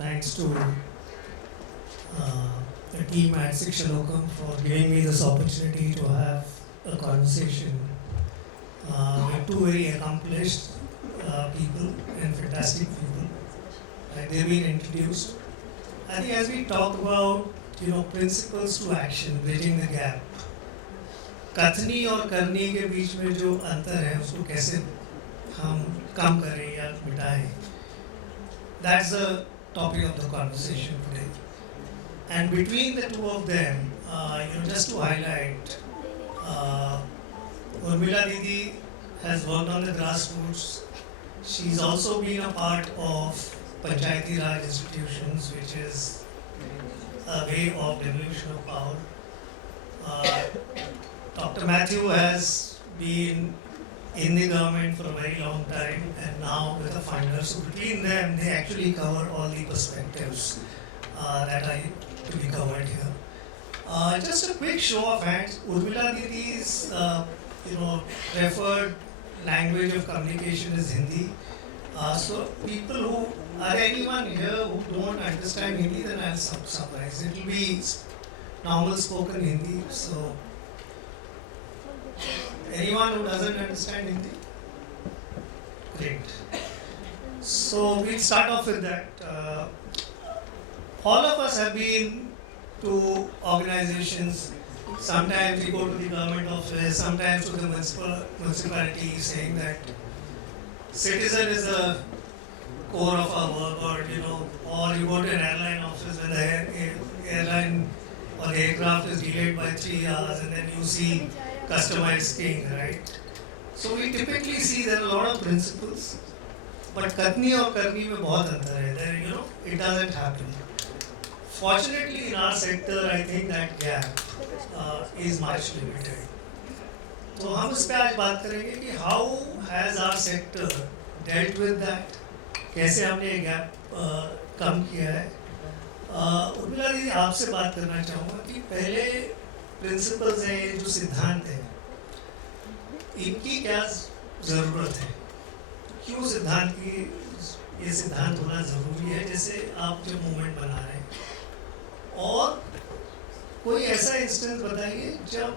Thanks to the team at Shikshalokam for giving me this opportunity to have a conversation with two very accomplished people and fantastic people. They've been introduced. I think as we talk about principles to action, bridging the gap, कथनी और करनी के बीच में जो अंतर है उसको कैसे हम कम करें या मिटाएं, that's the topic of the conversation today. And between the two of them, just to highlight, Urmila Didi has worked on the grassroots. She's also been a part of Panchayati Raj institutions, which is a way of devolution of power. Dr. Matthew has been in the government for a very long time and now with the funders. So between them, they actually cover all the perspectives that are to be covered here. Just a quick show of hands. Urmila Didi's preferred language of communication is Hindi. So people who are anyone here who don't understand Hindi, then I'll summarize. It will be normal spoken Hindi. So anyone who doesn't understand Hindi? Great. So we'll start off with that. All of us have been to organizations. Sometimes we go to the government office, sometimes to the municipality, saying that citizen is the core of our work, or you go to an airline office when the airline or the aircraft is delayed by 3 hours, and then you see customized skiing, right? So we typically see there are a lot of principles, but katni और करनी में बहुत अंतर है. There, it doesn't happen. Fortunately, in our sector, I think that gap is much limited. तो हम इस पे आज बात करेंगे कि how has our sector dealt with that? कैसे हमने ये gap कम किया है? उर्मिला दीदी, आपसे बात करना चाहूँगा कि पहले प्रिंसिपल्स हैं, जो सिद्धांत हैं, इनकी क्या ज़रूरत है? क्यों सिद्धांत की ये सिद्धांत होना ज़रूरी है? जैसे आप जो मूवमेंट बना रहे हैं, और कोई ऐसा इंस्टेंस बताइए जब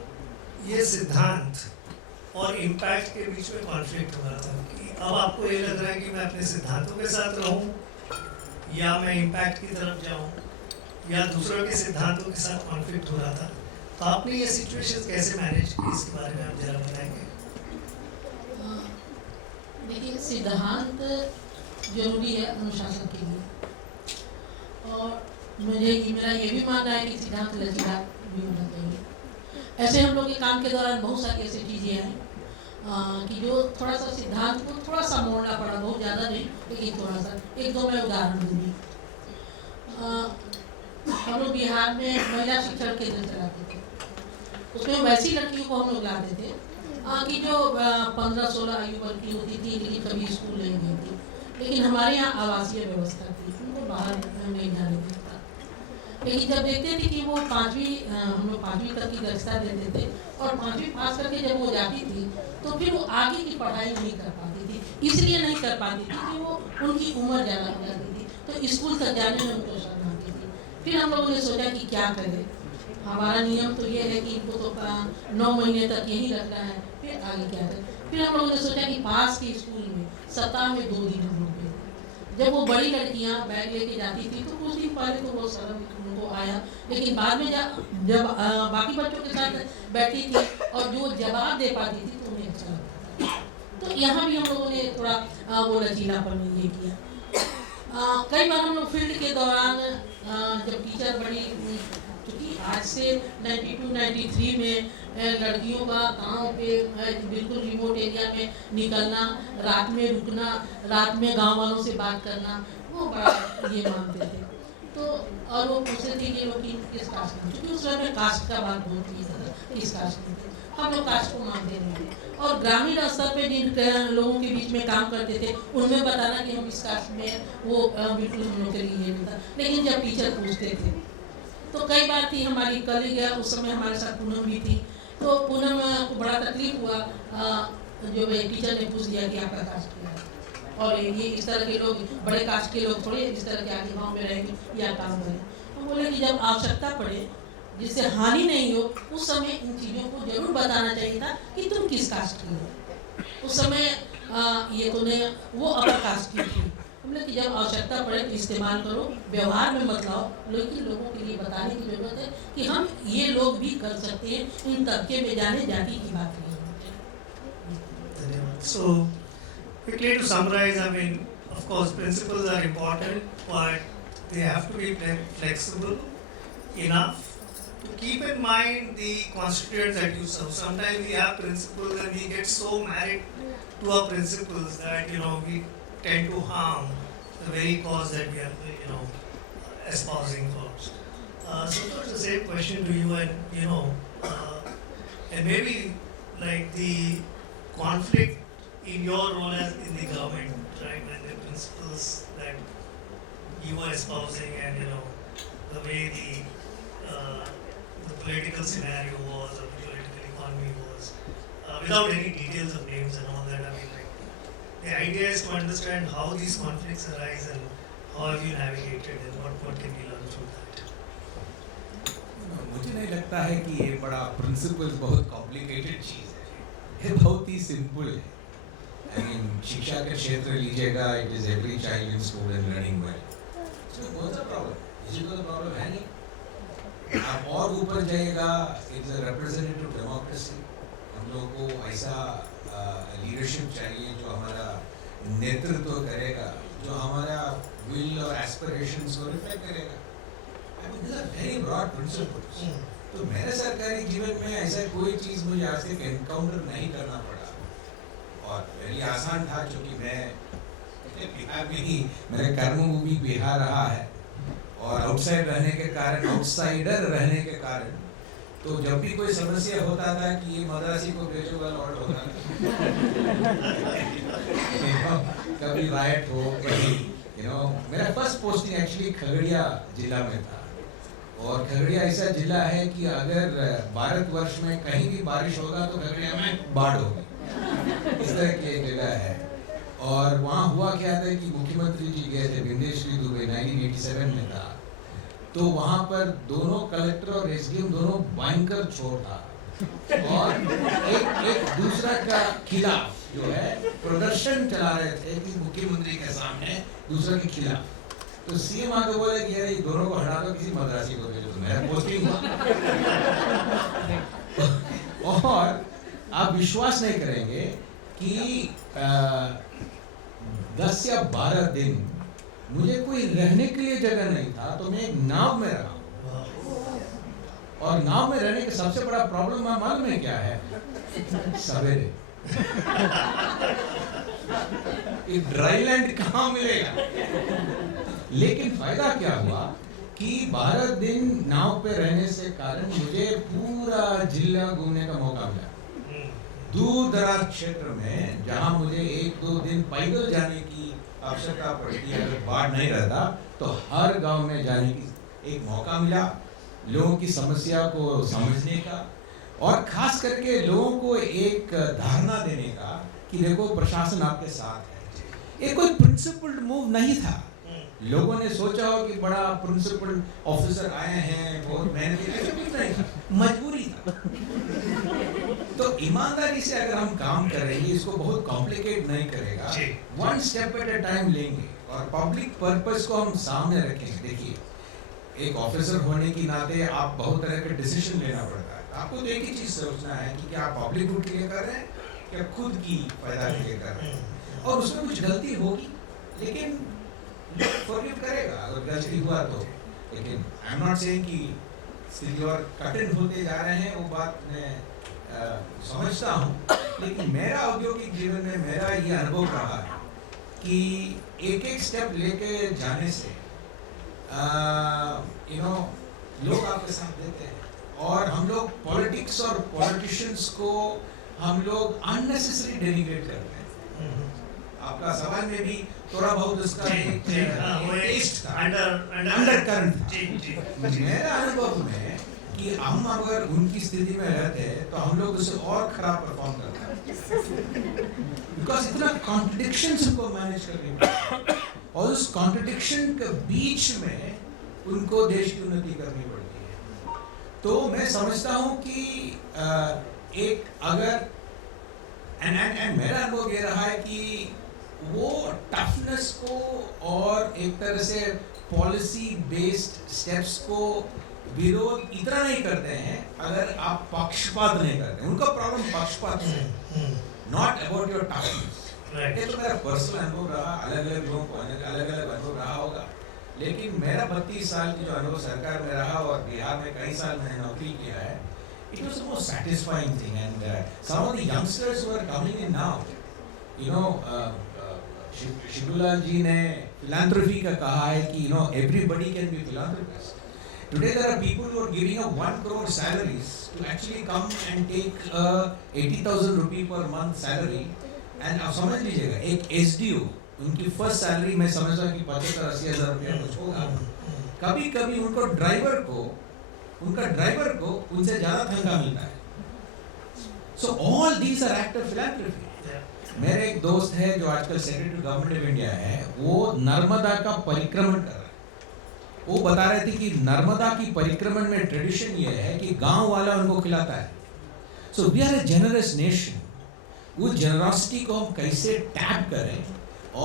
ये सिद्धांत और इम्पैक्ट के बीच में कॉन्फ्लिक्ट हो रहा था कि अब आपको ये लग रहा है कि मैं अपने सिद्धांतों के साथ रहूं या मैं इम्पैक्ट की तरफ जाऊं, या दूसरों के सिद्धांतों के साथ कॉन्फ्लिक्ट हो रहा था. तो आपने ये सिचुएशन कैसे मैनेज की, इसके बारे में आप जरा बताएंगे. देखिए, सिद्धांत जरूरी है अनुशासन के लिए, और मेरा ये भी मानना है कि सिद्धांत लचीला भी होना चाहिए. ऐसे हम लोग के काम के दौरान बहुत सारी ऐसी चीज़ें हैं कि जो थोड़ा सा सिद्धांत को थोड़ा सा मोड़ना पड़ा, बहुत ज़्यादा नहीं, लेकिन थोड़ा सा. एक दो मैं उदाहरण दूँगी. हम लोग बिहार में महिला शिक्षण केंद्र चलाते थे. उसमें वैसी लड़कियों को हम लोग लाते थे कि जो 15-16 आयु वर्ग की होती थी, लेकिन कभी स्कूल नहीं गई थी. लेकिन हमारे यहाँ आवासीय व्यवस्था थी, उनको बाहर नहीं जाने देता. लेकिन जब देखते थे कि वो हम लोग 5वीं तक की दक्षता देते थे, और 5वीं पास करके जब वो जाती थी तो फिर वो आगे की पढ़ाई नहीं कर पाती थी. इसलिए नहीं कर पाती थी कि वो उनकी उम्र ज़्यादा हो जाती थी, तो स्कूल तक जाने में उनको शर्म आती थी. फिर हम लोगों ने सोचा कि क्या करें. हमारा नियम तो ये है कि इनको तो 9 महीने तक यही रखना है, फिर आगे क्या करें. फिर हम लोगों ने सोचा कि पास के स्कूल में सप्ताह में 2 दिन हम लोग गए. जब वो बड़ी लड़कियां बैग लेके जाती थी तो कुछ दिन पहले तो बहुत शर्म उनको आया, लेकिन बाद में जब बाकी बच्चों के साथ बैठी थी और जो जवाब दे पाती थी तो उन्हें अच्छा लगता था. तो यहाँ भी हम लोगों ने थोड़ा वो लचीलापन ये किया. कई बार हम लोग फील्ड के दौरान जब टीचर बड़ी, क्योंकि आज से 92-93 में लड़कियों का गांव पे बिल्कुल रिमोट एरिया में निकलना, रात में रुकना, रात में गांव वालों से बात करना, वो बड़ा ये मानते थे. तो और वो पूछते थे कि लोग किस कास्ट में, क्योंकि उस समय कास्ट का बात बहुत ही था, किस कास्ट में थे. हम लोग कास्ट को मानते नहीं थे. और ग्रामीण स्तर पे जिन लोगों के बीच में काम करते थे उनमें बताना कि हम इस कास्ट में, वो बिल्कुल हम लोग के लिए नहीं था. लेकिन जब टीचर पूछते थे तो कई बार थी, हमारी कलीग है उस समय हमारे साथ पूनम भी थी, तो पूनम को बड़ा तकलीफ हुआ. जो टीचर ने पूछ दिया कि आपका कास्ट क्या है, और ये इस तरह के लोग, बड़े कास्ट के लोग थोड़े इस तरह के आगे गाँव में रहेंगे या काम करें। हम बोले कि जब आवश्यकता पड़े, जिससे हानि नहीं हो, उस समय इन चीज़ों को जरूर बताना चाहिए था कि तुम किस कास्ट की हो। उस समय ये तूने वो अपर कास्ट की थी। हमने कि जब आवश्यकता पड़े तो इस्तेमाल करो, व्यवहार में मत लाओ, लेकिन लोगों के लिए बताने की जरूरत है कि हम ये लोग भी कर सकते हैं, इन तबके में जाने जाति की बात नहीं है। So, quickly to summarize, I mean, of course, principles are important, but they have to be flexible enough to keep in mind the constituents that you serve. Sometimes we have principles and we get so married to our principles that we tend to harm the very cause that we are espousing for. So that's the same question to you, and maybe like the conflict in your role as in the government, right, and the principles that you are espousing, and the way the political scenario was, or the political economy was, without any details of names and all that. I mean, like, the idea is to understand how these conflicts arise and how have you navigated and what can we learn from that. मुझे नहीं लगता है कि ये बड़ा principles बहुत complicated चीज़ है, ये बहुत ही सिंपल है। आई मीन शिक्षा के क्षेत्र लीजिएगा, it is every child in school and learning well, इसमें कौन सा प्रॉब्लम, इसी को तो प्रॉब्लम है नहीं। आप और ऊपर जाइएगा, इट्स अ रिप्रेजेंटेटिव डेमोक्रेसी। हम लोगों को ऐसा लीडरशिप चाहिए जो हमारा नेतृत्व करेगा, जो हमारा विल और एस्पिरेशंस को रिफ्लेक्ट करेगा। I mean this are very broad principles. तो मेरे सरकारी जीवन में ऐसा कोई चीज़ मुझे आज तक एनकाउंटर नहीं करना पड़ा, और वेरी आसान था, क्योंकि मैं बिहार में ही, मेरे कर्मभूमि बिहार रहा है, और आउटसाइड रहने के कारण, आउटसाइडर रहने के कारण, तो जब भी कोई समस्या होता था कि ये मद्रासी को भेजो वाला ऑर्डर होता था। कभी राइट हो, कभी मेरा फर्स्ट पोस्टिंग एक्चुअली खगड़िया जिला में था, और खगड़िया ऐसा जिला है कि अगर भारतवर्ष में कहीं भी बारिश होगा तो खगड़िया में बाढ़ होगी, इस तरह की एक जगह है। और वहाँ हुआ क्या था कि मुख्यमंत्री जी गए थे, विंदेश्वरी दुबे 1987 में था, तो वहाँ पर दोनों कलेक्टर और एसडीएम दोनों भयंकर चोर था, और एक दूसरा का खिलाफ जो है प्रदर्शन चला रहे थे कि मुख्यमंत्री के सामने दूसरे के खिलाफ। तो सीएम आके बोले कि यार ये दोनों को हटा दो, किसी मद्रासी को भेजो, तो मेरा पोस्टिंग हुआ। और आप विश्वास नहीं करेंगे कि 10 या 12 दिन मुझे कोई रहने के लिए जगह नहीं था, तो मैं एक नाव में रहा। और नाव में रहने का सबसे बड़ा प्रॉब्लम मालूम है क्या है? सवेरे ड्राई लैंड कहाँ मिलेगा? लेकिन फायदा क्या हुआ कि 12 दिन नाव पे रहने से कारण मुझे पूरा जिला घूमने का मौका मिला। दूर दराज क्षेत्र में जहाँ मुझे 1-2 दिन पैदल जाने की आवश्यकता पड़ती है, अगर बाढ़ नहीं रहता तो हर गांव में जाने की एक मौका मिला, लोगों की समस्या को समझने का, और खास करके लोगों को एक धारणा देने का कि देखो प्रशासन आपके साथ है। ये कोई प्रिंसिपल्ड मूव नहीं था। लोगों ने सोचा हो कि बड़ा प्रिंसिपल ऑफिसर आए हैं, बहुत मेहनती, ऐसा कुछ नहीं था, मजबूरी था। तो ईमानदारी से अगर हम काम करेंगे, इसको बहुत कॉम्प्लिकेट नहीं करेगा, one step at a time लेंगे और पब्लिक पर्पस को हम सामने रखेंगे। देखिए, एक ऑफिसर होने की नाते आप बहुत तरह के डिसीजन लेना पड़ता है। आपको तो एक ही चीज सोचना है कि क्या आप पब्लिक गुड के लिए कर रहे हैं, क्या खुद की फायदा के लिए कर रहे हैं। और उसमें कुछ गलती होगी, लेकिन फॉरगिव करेगा अगर गलती हुआ तो। लेकिन आई एम नॉट सेइंग कि स्थिति और कठिन होते जा रहे हैं, वो बात मैं समझता हूँ। लेकिन मेरा औद्योगिक जीवन में मेरा ये अनुभव रहा है कि एक एक स्टेप लेके जाने से लोग आपके साथ देते हैं, और हम लोग पॉलिटिक्स और पॉलिटिशियंस को हम लोग अननेसेसरी डेनिग्रेट करते हैं। आपका सवाल में भी थोड़ा बहुत उसका अंडरकरंट था। मेरा अनुभव में कि हम अगर उनकी स्थिति में रहते हैं तो हम लोग उससे और खराब परफॉर्म करते हैं। बिकॉज इतना कॉन्ट्रडिक्शंस उनको मैनेज करनी पड़ती है और उस कॉन्ट्रडिक्शन के बीच में उनको देश की उन्नति करनी पड़ती है। तो मैं समझता हूँ कि एक अगर एंड मेरा अनुभव ये रहा है कि वो टफनेस को और एक तरह से पॉलिसी बेस्ड स्टेप्स को विरोध इतना नहीं करते हैं अगर आप पक्षपात नहीं करते। उनका प्रॉब्लम पक्षपात से, नॉट अबाउट योर टफनेस। ये तो मेरा पर्सनल अनुभव रहा, अलग अलग लोगों को अलग अलग अनुभव रहा होगा, लेकिन मेरा 32 साल की जो अनुभव सरकार में रहा और बिहार में कई साल मैंने नौकरी किया है, it was the most satisfying thing. And some of the youngsters who are coming in now, you know, Shibulal जी ने philanthropy का कहा है कि you know everybody can be philanthropist. Today there are people who are giving up 1 crore salaries to actually come and take 80,000 rupee per month salary. And आप समझ लीजिएगा, एक SDO उनकी फर्स्ट सैलरी मैं समझता हूँ कि 75-80 हज़ार रुपया कुछ होगा। कभी कभी उनका ड्राइवर को उनसे ज़्यादा तनख्वाह मिलता है। So all these are act of philanthropy. मेरे एक दोस्त है जो आजकल सेक्रेटरी गवर्नमेंट ऑफ इंडिया है, वो नर्मदा का परिक्रमण कर रहा है। वो बता रहे थे कि नर्मदा की परिक्रमण में ट्रेडिशन ये है कि गांव वाला उनको खिलाता है। So we are a generous nation. उस जेनरॉसिटी को हम कैसे टैप करें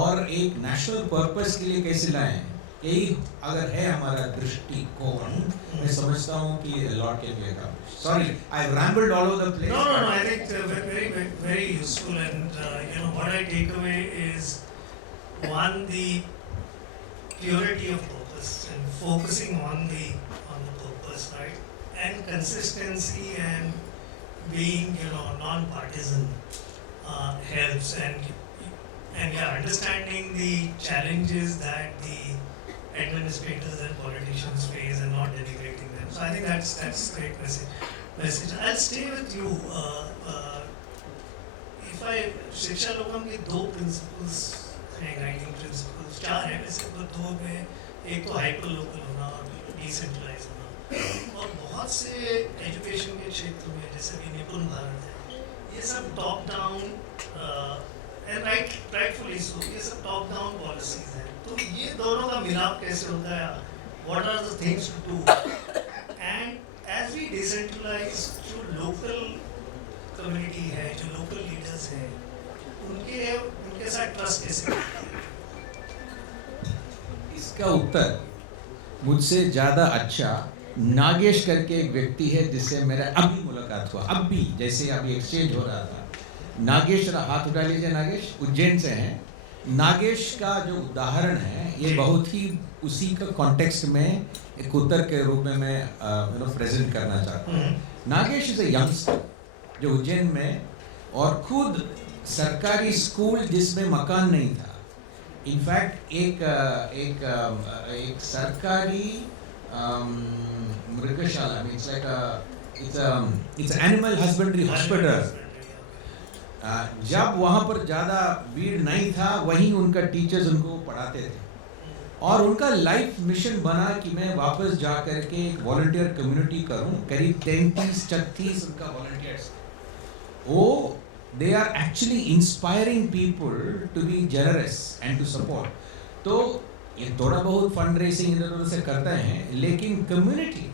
और एक नेशनल पर्पस के लिए कैसे लाएं, यही अगर है हमारा दृष्टिकोण, मैं समझता हूँ कि lot can be accomplished. Sorry, I have rambled all over the place. No, I think very useful, and you know what I take away is one, the purity of purpose and focusing on the purpose, right, and consistency and being non-partisan helps, and yeah, understanding the challenges that the administrators and politicians face and not denigrating them. So I think that's great message. I'll stay with you. If I शिक्षा लोगों के 2 principles हैं, guiding principles 4 हैं वैसे, पर 2 में एक तो हाइपर लोकल होना और डिसेंट्रलाइज होना, और बहुत से एजुकेशन के क्षेत्र में जैसे कि निपुण भारत है, ये सब top down and rightfully so, ये सब टॉप डाउन पॉलिसीज हैं। तो ये दोनों का मिलाप कैसे होता है? What are the things to do? And as we decentralize, जो लोकल कम्युनिटी है, जो लोकल लीडर्स हैं, उनके साथ ट्रस्ट कैसे? इसका उत्तर मुझसे ज़्यादा अच्छा नागेश करके एक व्यक्ति है जिससे मेरा अभी मुलाकात हुआ, अभी जैसे अभी एक्सचेंज हो रहा था। नागेश, हाथ उठा लीजिए। नागेश उज्जैन से हैं। नागेश का जो उदाहरण है ये बहुत ही उसी का कॉन्टेक्स्ट में एक उत्तर के रूप में मैं प्रेजेंट करना चाहता हूँ। नागेश इज ए यंगस्टर जो उज्जैन में, और खुद सरकारी स्कूल जिसमें मकान नहीं था, इनफैक्ट एक सरकारी मृगशाला, इट्स एनिमल हस्बेंड्री हॉस्पिटल, जब वहाँ पर ज़्यादा भीड़ नहीं था वहीं उनका टीचर्स उनको पढ़ाते थे, और उनका लाइफ मिशन बना कि मैं वापस जा करके एक वॉलंटियर कम्युनिटी करूँ। करीब 33-36 उनका वॉलंटियर्स, वो they are actually inspiring people to be generous and to support. तो ये थोड़ा बहुत फंड रेसिंग इधर उधर से करते हैं, लेकिन कम्युनिटी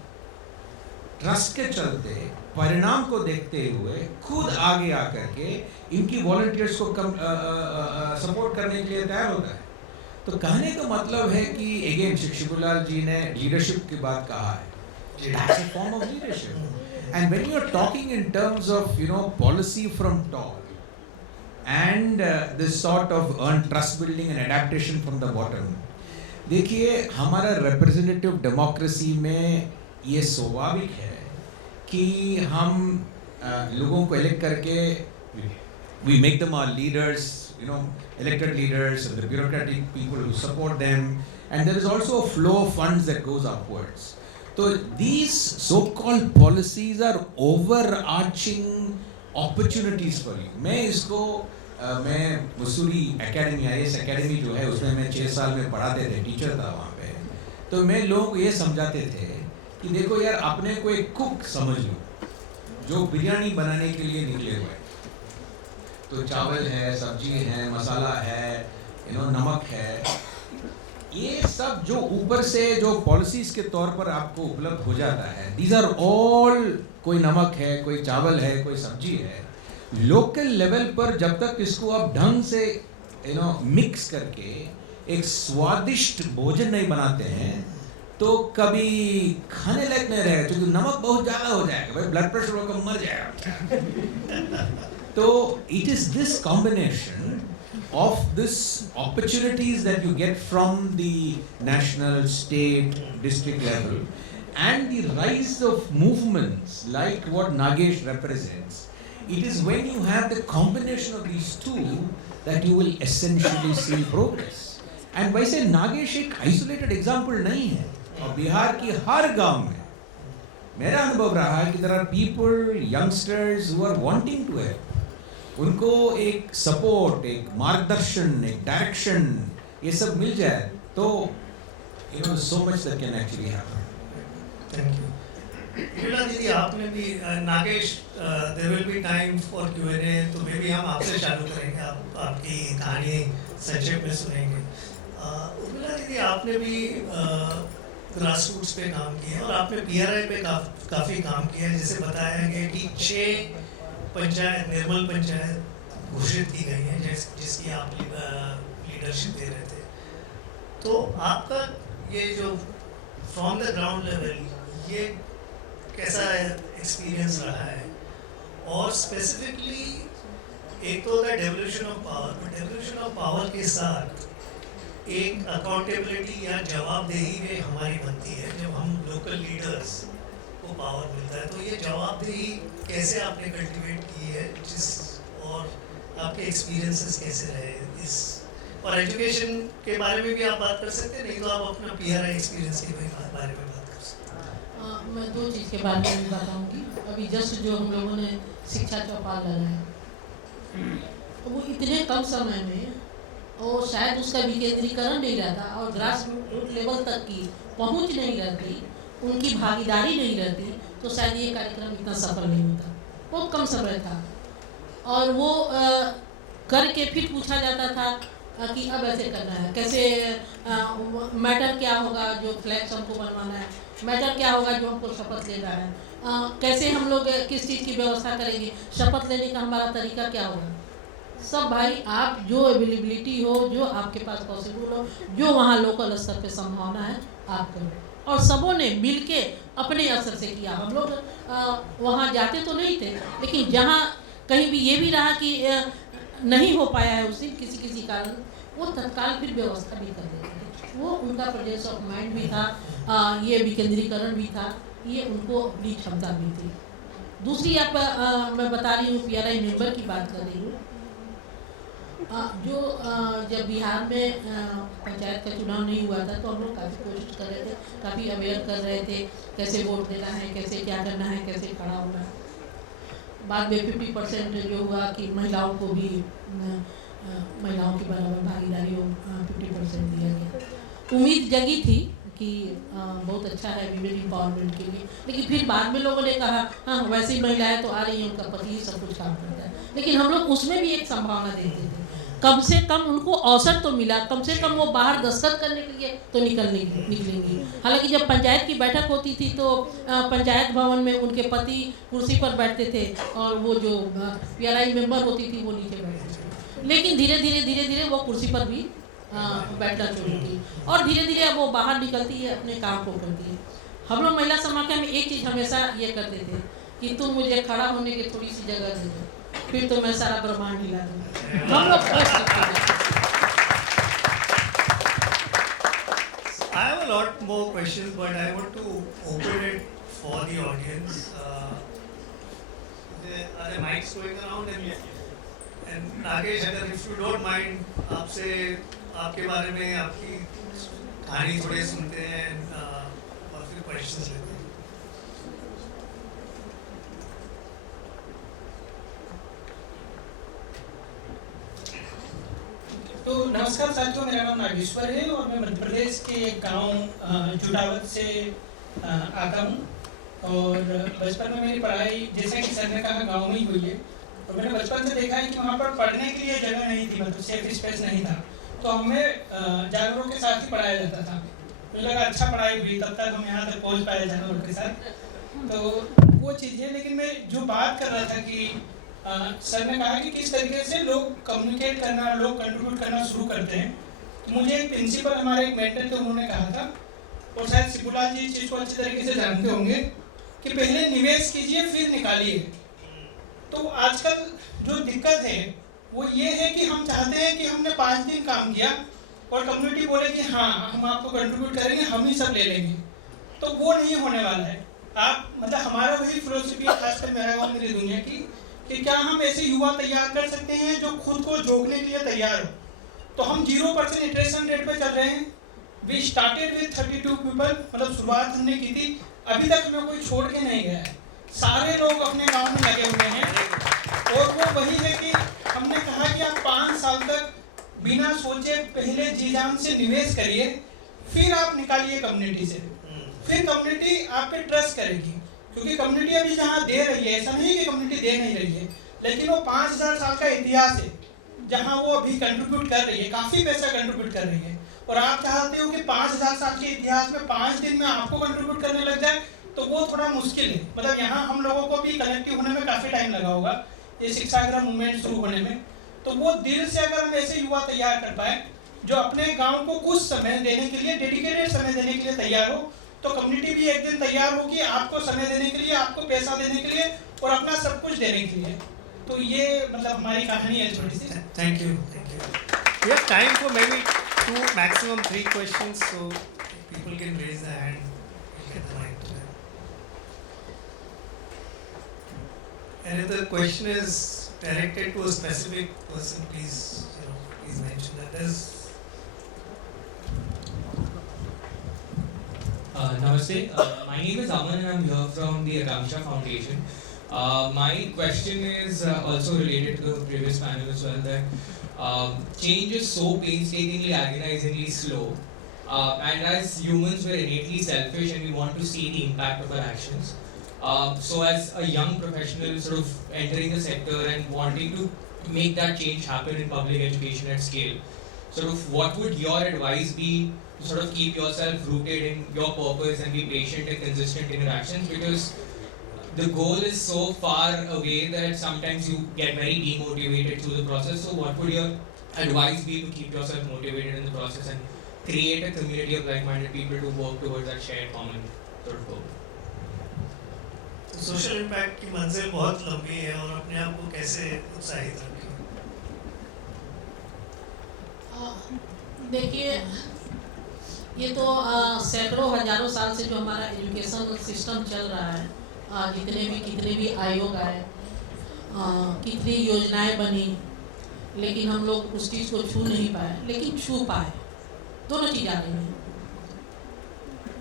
ट्रस्ट के चलते, परिणाम को देखते हुए खुद आगे आकर के इनकी वॉलंटियर्स को सपोर्ट करने के लिए तैयार होता है। तो कहने का मतलब है कि अगेन शिबूलाल जी ने लीडरशिप की बात कहा है, that's a form of leadership. And when you are talking in terms of policy from top and this sort of earned trust building and adaptation from the bottom, देखिए हमारा representative democracy में ये स्वाभाविक है कि हम लोगों को elect करके we make them our leaders, elected leaders and the bureaucratic people who support them, and there is also a flow of funds that goes upwards. So these so-called policies are overarching opportunities for you. मैं Mussoorie academy, IAS academy जो है उसमें मैं 6 साल में पढ़ाते थे, teacher था वहाँ पे। तो मैं लोगों को ये समझाते थे कि देखो यार, अपने को एक कुक समझ लो जो बिरयानी बनाने के लिए निकले हुए। तो चावल है, सब्जी है, मसाला है, नमक है, ये सब जो ऊपर से जो पॉलिसीज के तौर पर आपको उपलब्ध हो जाता है, दीज आर ऑल, कोई नमक है, कोई चावल है, कोई सब्जी है, लोकल लेवल पर जब तक इसको आप ढंग से मिक्स करके एक स्वादिष्ट भोजन नहीं बनाते हैं तो कभी खाने लायक नहीं रहेगा, क्योंकि नमक बहुत ज़्यादा हो जाएगा, भाई ब्लड प्रेशर होकर मर जाएगा। तो it is this combination of this opportunities that you get from the national, state, district level, and the rise of movements like what Nagesh represents. It is when you have the combination of these two that you will essentially see progress. And वैसे नागेश एक isolated example नहीं है, और बिहार की हर गांव में मेरा अनुभव रहा है कि there are people, youngsters who are wanting to help. उनको एक सपोर्ट, एक मार्गदर्शन, एक डायरेक्शन, ये सब मिल जाए तो so much that can actually happen. Thank you. लीला दीदी, आपने भी Nagesh, there will be time for Q&A, तो मे भी हम आपसे चालू करेंगे, आप आपकी कहानी संक्षेप में सुनेंगे। लीला दीदी, आपने भी ग्रास रूट्स पे काम किया और आपने PRI पे काफ़ी काम किया है, जैसे बताया गया कि 6 पंचायत, निर्मल पंचायत घोषित की गई है, जिसकी आप लीडरशिप दे रहे थे। तो आपका ये जो फ्रॉम द ग्राउंड लेवल, ये कैसा एक्सपीरियंस रहा है? और स्पेसिफिकली एक तो होता है devolution of power, but devolution of power के साथ एक अकाउंटेबिलिटी या जवाबदेही भी हमारी बनती है जब हम लोकल लीडर्स को पावर मिलता है। तो ये जवाबदेही कैसे आपने कल्टीवेट की है, और आपके एक्सपीरियंसेस कैसे रहे इस, और एजुकेशन के बारे में भी आप बात कर सकते हैं, नहीं तो आप अपना PRI एक्सपीरियंस के बारे में बात कर सकते हैं। मैं 2 चीज़ के बारे में बताऊंगी। अभी जस्ट जो हम लोगों ने शिक्षा चौपाल लगाया, तो वो इतने कम समय में, और शायद उसका विकेंद्रीकरण नहीं रहता और ग्रास रूट लेवल तक की पहुंच नहीं रहती, उनकी भागीदारी नहीं रहती, तो शायद ये कार्यक्रम इतना सफल नहीं होता। बहुत कम समय था, और वो करके फिर पूछा जाता था कि अब ऐसे करना है, कैसे मैटर क्या होगा जो फ्लैग्स हमको बनवाना है, मैटर क्या होगा जो हमको शपथ लेना है, कैसे हम लोग किस चीज़ की व्यवस्था करेंगे, शपथ लेने का हमारा तरीका क्या होगा। सब भाई, आप जो अवेलेबिलिटी हो, जो आपके पास पॉसिबल हो, जो वहाँ लोकल स्तर पे संभावना है, आप करो। और सबों ने मिलके अपने असर से किया। हम लोग वहाँ जाते तो नहीं थे, लेकिन जहाँ कहीं भी ये भी रहा कि नहीं हो पाया है उस दिन किसी कारण, वो तत्काल फिर व्यवस्था भी कर देते थे। वो उनका प्रेजेंस ऑफ माइंड भी था, ये विकेंद्रीकरण भी था, ये उनको अपनी क्षमता भी थी। दूसरी मैं बता रही हूँ, PRI मेंबर की बात कर रही हूँ। जो जब बिहार में पंचायत का चुनाव नहीं हुआ था, तो हम लोग काफ़ी कोशिश कर रहे थे, काफ़ी अवेयर कर रहे थे, कैसे वोट देना है, कैसे क्या करना है, कैसे खड़ा होना है। बाद में 50% जो हुआ कि महिलाओं को भी, महिलाओं की बराबर भागीदारी 50% दिया गया। उम्मीद जगी थी कि बहुत अच्छा है वीमेन एम्पावरमेंट के लिए, लेकिन फिर बाद में लोगों ने कहा हाँ वैसे ही महिलाएं तो आ रही हैं, उनका पति ही सब कुछ काम करता है, लेकिन हम लोग उसमें भी एक संभावना देखते थे। कम से कम उनको अवसर तो मिला, कम से कम वो बाहर दस्तखत करने के लिए तो निकलेंगी। हालांकि जब पंचायत की बैठक होती थी तो पंचायत भवन में उनके पति कुर्सी पर बैठते थे और वो जो PRI मेंबर होती थी वो नीचे बैठती थी। लेकिन धीरे धीरे वो कुर्सी पर भी बैठना छोड़ती और धीरे धीरे अब वो बाहर निकलती है, अपने काम को करती है। हम लोग महिला समाख्या में एक चीज़ हमेशा ये करते थे कि तुम मुझे खड़ा होने की थोड़ी सी जगह दे दो, फिर तो मैं सारा ब्रह्मांड हिला दूंगा। हम लोग I have a lot more questions, but I want to open it for the audience. Are there mics going around? And Nagesh, if you don't mind, आपसे आपके बारे में आपकी कहानी थोड़ी सुनते हैं और फिर क्वेश्चंस लेते हैं। तो नमस्कार साथियों, मेरा नाम नागेश्वर है और मैं मध्य प्रदेश के एक गाँव जुटावत से आता हूँ। और बचपन में मेरी पढ़ाई, जैसा कि सर ने कहा, गाँव में ही हुई है। तो मैंने बचपन से देखा है कि वहाँ पर पढ़ने के लिए जगह नहीं थी, मतलब सेफ स्पेस नहीं था, तो हमें जानवरों के साथ ही पढ़ाया जाता था। मुझे लगा अच्छा पढ़ाई हुई, तब तक हम यहाँ तक पहुँच पाए जानवरों के साथ, तो वो चीज़ है। लेकिन मैं जो बात कर रहा था कि सर ने कहा कि किस तरीके से लोग कम्युनिकेट करना, लोग कंट्रीब्यूट करना शुरू करते हैं। तो मुझे एक प्रिंसिपल, हमारे एक मेंटर थे, उन्होंने कहा था, और शायद शिवलाल जी इस चीज़ को अच्छी तरीके से जानते होंगे, कि पहले निवेश कीजिए फिर निकालिए। तो आजकल जो दिक्कत है वो ये है कि हम चाहते हैं कि हमने 5 दिन काम किया और कम्युनिटी बोले कि हाँ हम आपको कंट्रीब्यूट करेंगे, हम ही सब ले लेंगे, तो वो नहीं होने वाला है। आप मतलब हमारा वही फिलोसफी है, खासकर मेरा गाँव मेरी दुनिया की, कि क्या हम ऐसे युवा तैयार कर सकते हैं जो खुद को झोंकने के लिए तैयार हो। तो हम 0% इटरेशन रेट पे चल रहे हैं। वी स्टार्टेड विद 32 पीपल, मतलब शुरुआत हमने की थी, अभी तक हमें कोई छोड़ के नहीं गया है, सारे लोग अपने काम में लगे हुए हैं। और वो वही है कि हमने कहा कि आप 5 साल तक बिना सोचे पहले जी जान से निवेश करिए, फिर आप निकालिए कम्युनिटी से, फिर कम्युनिटी आप पे ट्रस्ट करेगी। क्योंकि कम्युनिटी अभी जहाँ दे रही है, ऐसा नहीं कि कम्युनिटी दे नहीं रही है, लेकिन वो 5000 साल का इतिहास है जहाँ वो अभी कंट्रीब्यूट कर रही है, काफ़ी पैसा कंट्रीब्यूट कर रही है। और आप चाहते हो कि 5000 साल के इतिहास में 5 दिन में आपको कंट्रीब्यूट करने लग जाए, तो वो थोड़ा मुश्किल है। मतलब यहाँ हम लोगों को भी कलेक्टिव होने में काफ़ी टाइम लगा होगा, ये शिक्षाग्रह मूवमेंट शुरू होने में। तो वो दिल से अगर हम ऐसे युवा तैयार कर पाए जो अपने गाँव को कुछ समय देने के लिए, डेडिकेटेड समय देने के लिए तैयार हो, तो कम्युनिटी भी एक दिन तैयार होगी आपको समय देने के लिए, आपको पैसा देने के लिए और अपना सब कुछ देने के लिए। तो ये मतलब हमारी कहानी है छोटी सी। Thank you. We have time for maybe 2, maximum 3 questions, so people can raise their hand. We'll get the mic to them. And if the question is directed to a specific person, please mention that. Namaste. My name is Aman and I'm here from the Akamsha Foundation. My question is also related to the previous panel as well, that change is so painstakingly, agonizingly slow, and as humans we're innately selfish and we want to see the impact of our actions. So as a young professional sort of entering the sector and wanting to make that change happen in public education at scale, sort of what would your advice be to sort of keep yourself rooted in your purpose and be patient and consistent in your actions? Because the goal is so far away that sometimes you get very demotivated through the process. So what would your advice be to keep yourself motivated in the process and create a community of like-minded people to work towards that shared common sort of goal? Social impact की मंजिल बहुत लंबी है और अपने आप को कैसे उत्साहित रखें? देखिए, ये तो सैकड़ों हजारों साल से जो हमारा एजुकेशन सिस्टम चल रहा है, कितने भी आयोग आए, कितनी योजनाएं बनी, लेकिन हम लोग उस चीज़ को छू नहीं पाए, लेकिन छू पाए। दोनों चीज़ आ रही हैं।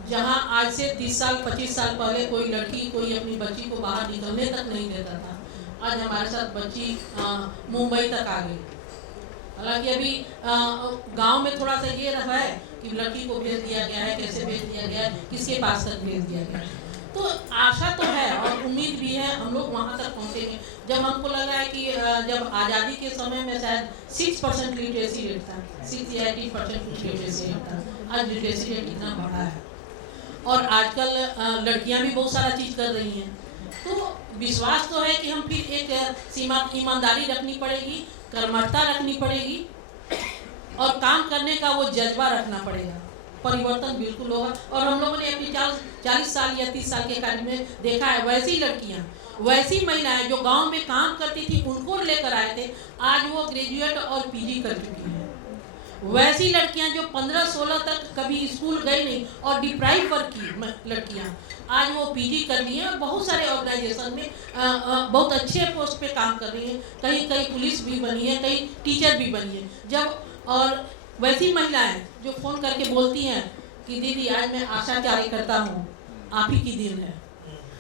जहाँ आज से 30 साल 25 साल पहले कोई लड़की कोई अपनी बच्ची को बाहर निकलने तक नहीं देता था, आज हमारे साथ बच्ची मुंबई तक आ गई। हालांकि अभी गांव में थोड़ा सा ये रहा है कि लड़की को भेज दिया गया है, कैसे भेज दिया गया है, किसके पास तक भेज दिया गया है। तो आशा तो है और उम्मीद भी है हम लोग वहाँ तक पहुँचेंगे। जब हमको लगा है कि जब आज़ादी के समय में शायद 6% लिटरेसी रेट था, 6 या 8% लिटरेसी रेट था, आज लिटरेसी रेट इतना बढ़ा है और आजकल लड़कियां भी बहुत सारा चीज़ कर रही हैं। तो विश्वास तो है कि हम फिर एक ईमानदारी रखनी पड़ेगी, कर्मठता रखनी पड़ेगी और काम करने का वो जज्बा रखना पड़ेगा। परिवर्तन बिल्कुल होगा। और हम लोगों ने अपनी 40 साल या 30 साल के कार्य में देखा है, वैसी लड़कियां, वैसी महिलाएं जो गांव में काम करती थी उनको लेकर आए थे, आज वो ग्रेजुएट और पीजी कर चुकी हैं। वैसी लड़कियां जो 15-16 तक कभी स्कूल गई नहीं और डिप्राइव वर्क की लड़कियां, आज वो पीजी कर ली हैं और बहुत सारे ऑर्गेनाइजेशन में बहुत अच्छे पोस्ट पे काम कर रही हैं। कहीं पुलिस भी बनी है, कहीं टीचर भी बनी है। जब और वैसी महिलाएं जो फ़ोन करके बोलती हैं कि दीदी आज मैं आशा कार्यकर्ता हूँ, आप ही की दिन है,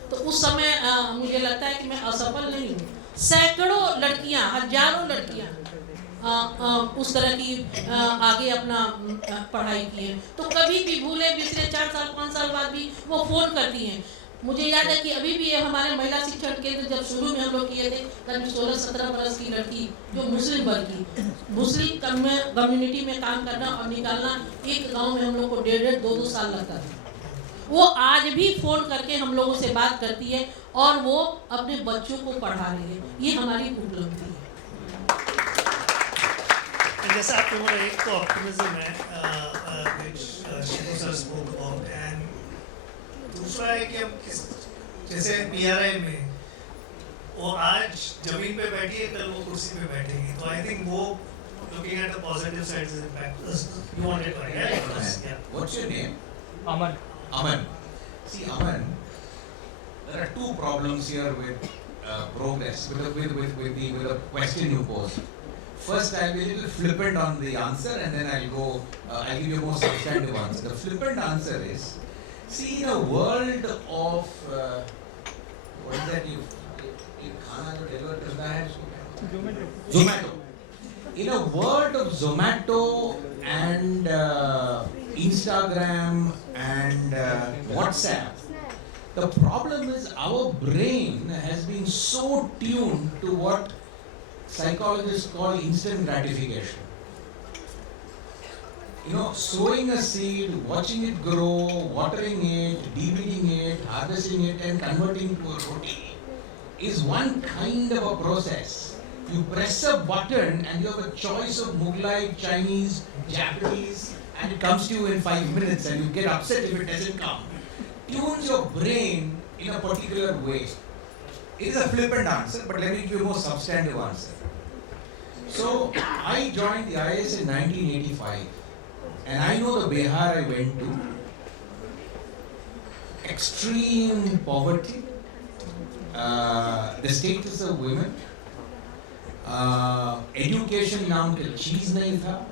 तो उस समय मुझे लगता है कि मैं असफल नहीं हूँ। सैकड़ों लड़कियाँ, हजारों लड़कियाँ उस तरह की आगे अपना पढ़ाई की है। तो कभी भी भूले बिसरे 4 साल 5 साल बाद भी वो फ़ोन करती हैं। मुझे याद है कि अभी भी ये हमारे महिला शिक्षण केंद्र जब शुरू में हम लोग किए थे, करीब 16-17 बरस की लड़की जो मुस्लिम वर्ग की, मुस्लिम कम्युनिटी में काम करना और निकालना, एक गांव में हम लोग को 1.5 2 साल लगता था। वो आज भी फ़ोन करके हम लोगों से बात करती है और वो अपने बच्चों को पढ़ा रही है। ये हमारी उपलब्धि है। जैसा आपको बोला, एक तो ऑप्टिमिज्म है which Shibu sir spoke about, and दूसरा है कि हम जैसे PRI में वो आज जमीन पे बैठी है, कल वो कुर्सी पे बैठेगी, तो आई थिंक वो looking at the positive sides is impact. You wanted to add? Yeah. What's your name? Aman. Aman. See, Aman, there are two problems here with progress, with the question you posed. First, I'll be a little flippant on the answer, and then I'll give you a more substantive answer. The flippant answer is, see, in a world of, what is that you खाना जो deliver करता है Zomato. In a world of Zomato and Instagram and WhatsApp, the problem is our brain has been so tuned to what psychologists call instant gratification. You know, sowing a seed, watching it grow, watering it, deweeding it, harvesting it, and converting to a roti is one kind of a process. You press a button and you have a choice of Mughlai, Chinese, Japanese, and it comes to you in 5 minutes, and you get upset if it doesn't come. Tunes your brain in a particular way. It is a flippant answer, but let me give you a more substantive answer. So, I joined the IAS in 1985, and I know the Bihar I went to. Extreme poverty, the status of women, education नाम का चीज नहीं था.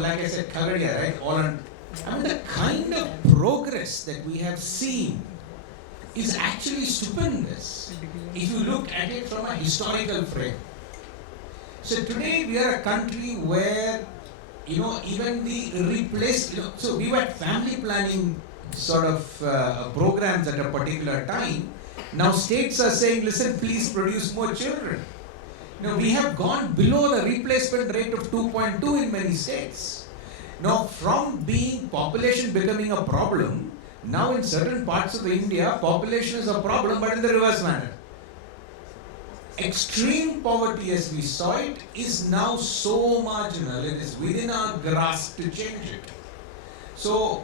Like I said, Khagadia, right? I mean, the kind of progress that we have seen is actually stupendous if you look at it from a historical frame. So today we are a country where, even the so we were at family planning sort of programs at a particular time. Now states are saying, listen, please produce more children. We have gone below the replacement rate of 2.2 in many states. Now, from being population becoming a problem, now in certain parts of India, population is a problem, but in the reverse manner. Extreme poverty as we saw it is now so marginal, it is within our grasp to change it. So,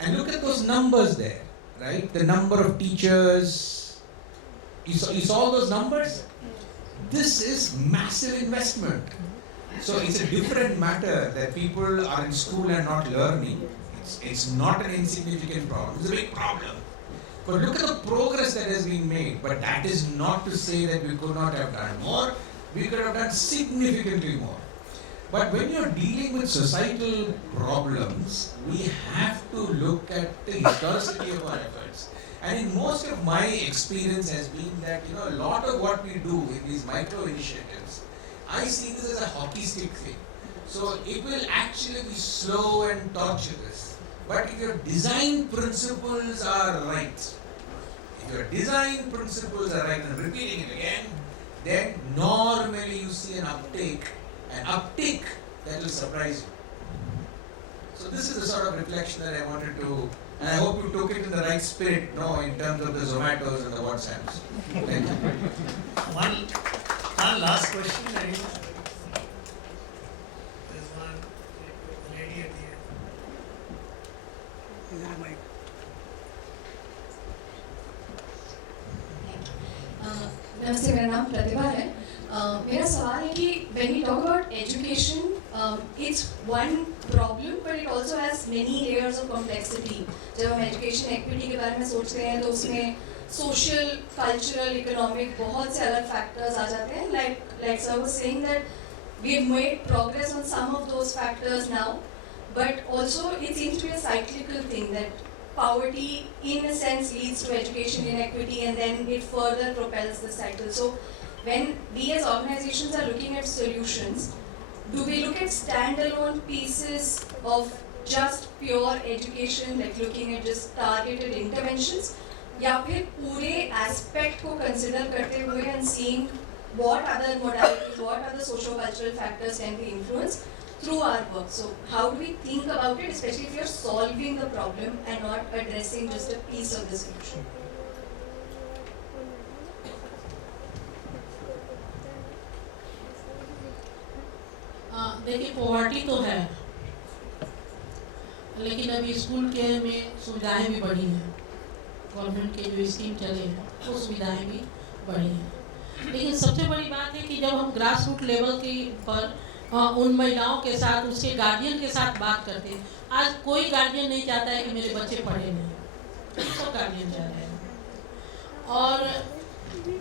and look at those numbers there, right? The number of teachers, you saw those numbers? This is massive investment. So it's a different matter that people are in school and not learning. It's not an insignificant problem. It's a big problem. But look at the progress that has been made. But that is not to say that we could not have done more. We could have done significantly more. But when you're dealing with societal problems, we have to look at the historicity of our efforts. And in most of my experience has been that, a lot of what we do in these micro initiatives, I see this as a hockey stick thing. So it will actually be slow and tortuous. But if your design principles are right, and I'm repeating it again, then normally you see an uptake that will surprise you. So this is the sort of reflection that I wanted to, and I hope you took it in the right spirit, in terms of the Zomatos and the WhatsApps. Thank you. One last question. There's one lady at the end. नमस्ते, मेरा नाम प्रतिभा है. मेरा सवाल है कि when we talk about education, it's one problem, but it also has many layers of complexity. जब हम education equity के बारे में सोचते हैं तो उसमें social, cultural, economic बहुत से अलग factors आ जाते हैं. Like sir was saying that we have made progress on some of those factors now, but also it seems to be a cyclical thing that poverty in a sense leads to education inequity and then it further propels the cycle. So when we as organizations are looking at solutions, do we look at standalone pieces of just pure education, like looking at just targeted interventions, या फिर पूरे aspect को consider करते हुए and seeing what other modalities, what other socio-cultural factors can be influenced through our work. So how do we think about it, especially if you're solving the problem and not addressing just a piece of the solution? देखिए poverty तो है, लेकिन अभी school के में सुविधाएं भी बढ़ी हैं, गवर्नमेंट के जो स्कीम चले हैं वो सुविधाएं भी बढ़ी हैं। लेकिन सबसे बड़ी बात है कि जब हम ग्रास रूट लेवल के पर उन महिलाओं के साथ, उसके गार्जियन के साथ बात करते हैं, आज कोई गार्जियन नहीं चाहता है कि मेरे बच्चे पढ़े नहीं, सब गार्जियन चाह रहे हैं। और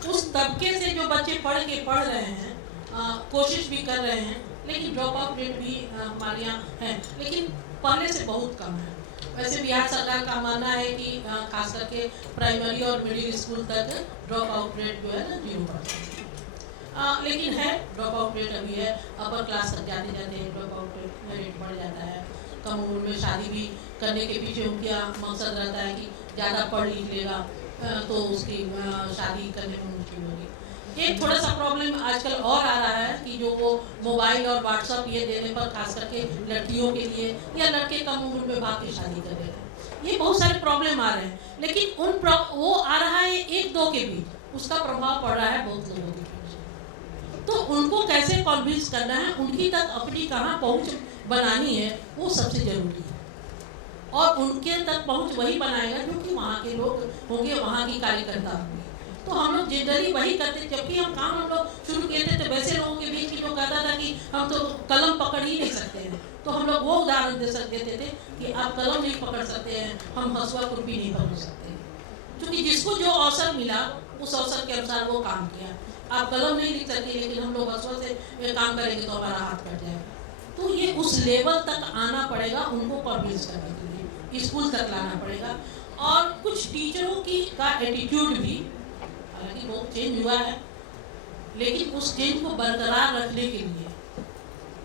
उस तबके से जो बच्चे पढ़ रहे हैं, कोशिश भी कर रहे हैं, लेकिन ड्रॉप आउट रेट भी हमारे यहाँ है, लेकिन पहले से बहुत कम है। वैसे बिहार सरकार का मानना है कि खास करके प्राइमरी और मिडिल स्कूल तक ड्रॉप आउट रेट जो है ना 0%, लेकिन है ड्रॉप आउट रेट अभी है। अपर क्लास तक जाते जाते ड्रॉप आउट रेट बढ़ जाता है। कम उम्र में शादी भी करने के पीछे उनका मकसद रहता है कि ज़्यादा पढ़ लिख लेगा तो उसकी शादी करने में मुश्किल होगी। एक थोड़ा सा प्रॉब्लम आजकल और आ रहा है कि जो वो मोबाइल और व्हाट्सअप ये देने पर खास करके लड़कियों के लिए या लड़के कम उम्र में भाग के शादी कर रहे हैं, ये बहुत सारे प्रॉब्लम आ रहे हैं। लेकिन वो आ रहा है एक दो के बीच, उसका प्रभाव पड़ रहा है बहुत लोगों के बीच। तो उनको कैसे कन्विंस करना है, उनकी तक अपनी कहाँ पहुँच बनानी है, वो सबसे ज़रूरी है। और उनके तक पहुँच वही बनाएगा क्योंकि वहाँ के लोग होंगे, वहाँ की कार्यकर्ता होंगे। तो हम लोग जनरली वही करते, जबकि हम काम हम लोग शुरू किए थे तो वैसे लोगों के बीच जो कहता था कि हम तो कलम पकड़ ही नहीं सकते हैं, तो हम लोग वो उदाहरण देते थे कि आप कलम नहीं पकड़ सकते हैं, हम हंसुआ खुरपी नहीं पकड़ सकते, क्योंकि जिसको जो अवसर मिला उस अवसर के अनुसार वो काम किया। आप कलम नहीं लिख सकते, लेकिन हम लोग हंसुआ से काम करेंगे तो हमारा हाथ कट जाएगा। तो ये उस लेवल तक आना पड़ेगा, उनको कन्विंस करने के लिए स्कूल तक लाना पड़ेगा। और कुछ टीचरों का एटीट्यूड भी हालांकि बहुत चेंज हुआ है, लेकिन उस चेंज को बरकरार रखने के लिए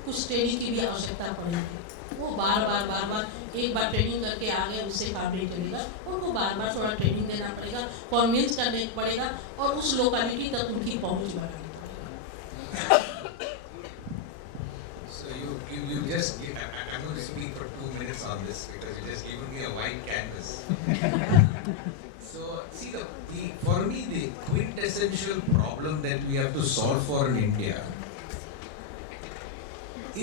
कुछ ट्रेनिंग की भी आवश्यकता पड़ेगी। वो बार बार एक बार ट्रेनिंग करके आ गए उससे काम नहीं चलेगा, उनको बार बार थोड़ा ट्रेनिंग देना पड़ेगा, कन्विंस करने पड़ेगा और उस लोकेलिटी तक उनकी पहुंच बढ़ानी पड़ेगा। So you just I'm going to speak for 2 minutes on this because you just given me a white canvas. So see for me the quintessential problem that we have to solve for in India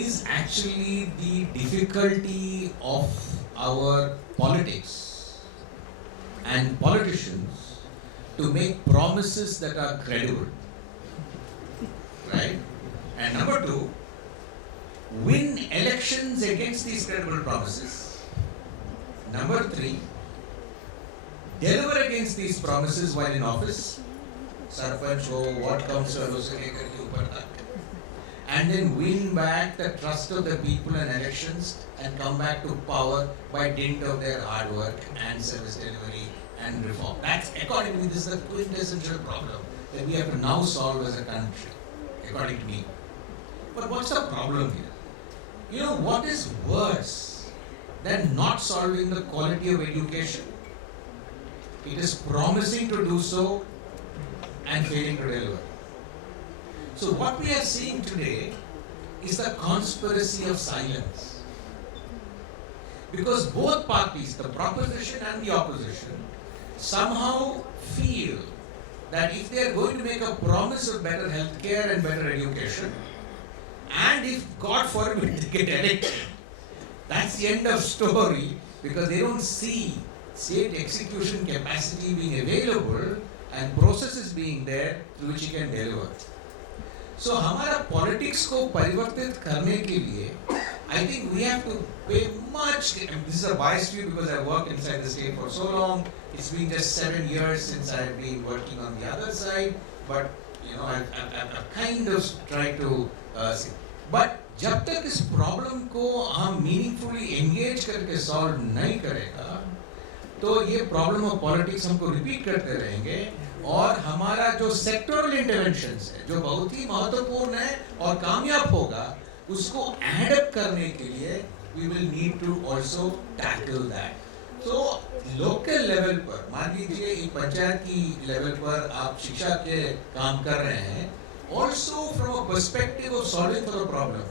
is actually the difficulty of our politics and politicians to make promises that are credible, right? And number 2, win elections against these credible promises. Number 3, deliver against these promises while in office, sarpanch ho, ward councillor ho se lekar ke upar tak, and then win back the trust of the people in elections and come back to power by dint of their hard work and service delivery and reform. That's, according to me, this is the quintessential problem that we have to now solve as a country, according to me. But what's the problem here? You know, what is worse than not solving the quality of education? It is promising to do so and failing to deliver. So what we are seeing today is the conspiracy of silence. Because both parties, the proposition and the opposition, somehow feel that if they are going to make a promise of better healthcare and better education, and if God forbid they get elected, that's the end of story, because they don't see state execution capacity being available and processes being there through which he can deliver. So हमारा politics को परिवर्तित करने के लिए I think we have to pay much. This is a biased view because I've worked inside the state for so long. It's been just 7 years since I've been working on the other side, but you know I've kind of tried to see. But जब तक इस problem को हम meaningfully engage करके solve नहीं करेगा, तो ये प्रॉब्लम ऑफ पॉलिटिक्स हमको रिपीट करते रहेंगे और हमारा जो सेक्टोरल इंटरवेंशंस है जो बहुत ही महत्वपूर्ण है और कामयाब होगा, उसको एडप्ट करने के लिए we will need to also tackle that. So local level पर मान लीजिए एक पंचायत की level पर आप शिक्षा के काम कर रहे हैं, also from a perspective of solving for a problem,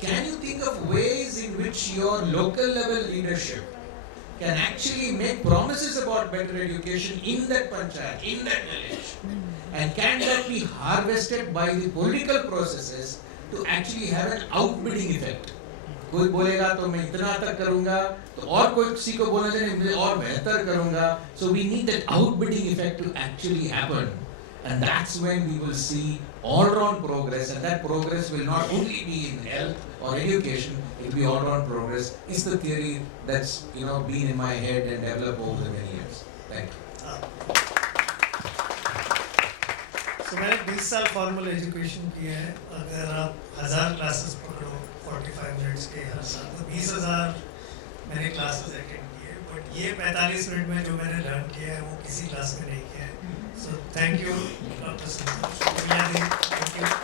can you think of ways in which your local level leadership can actually make promises about better education in that panchayat, in that village, and can that be harvested by the political processes to actually have an outbidding effect? कोई बोलेगा तो मैं इतना तक करूँगा, तो और कोई किसी को बोलना चाहिए मैं और बेहतर करूँगा. So we need that outbidding effect to actually happen, and that's when we will see all-round progress, and that progress will not only be in health or education, it will be all-round progress. It's the theory that's been in my head and developed over the many years. Thank you. So मैंने 20 साल formal education किया है. अगर आप 1000 classes पकड़ो 45 minutes के हर साल, तो 20,000 मैंने क्लासेस अटेंड किए. बट ये 45 मिनट में जो मैंने लर्न किया है वो किसी क्लास में नहीं किया है. So thank you, Dr. Singh. Thank you.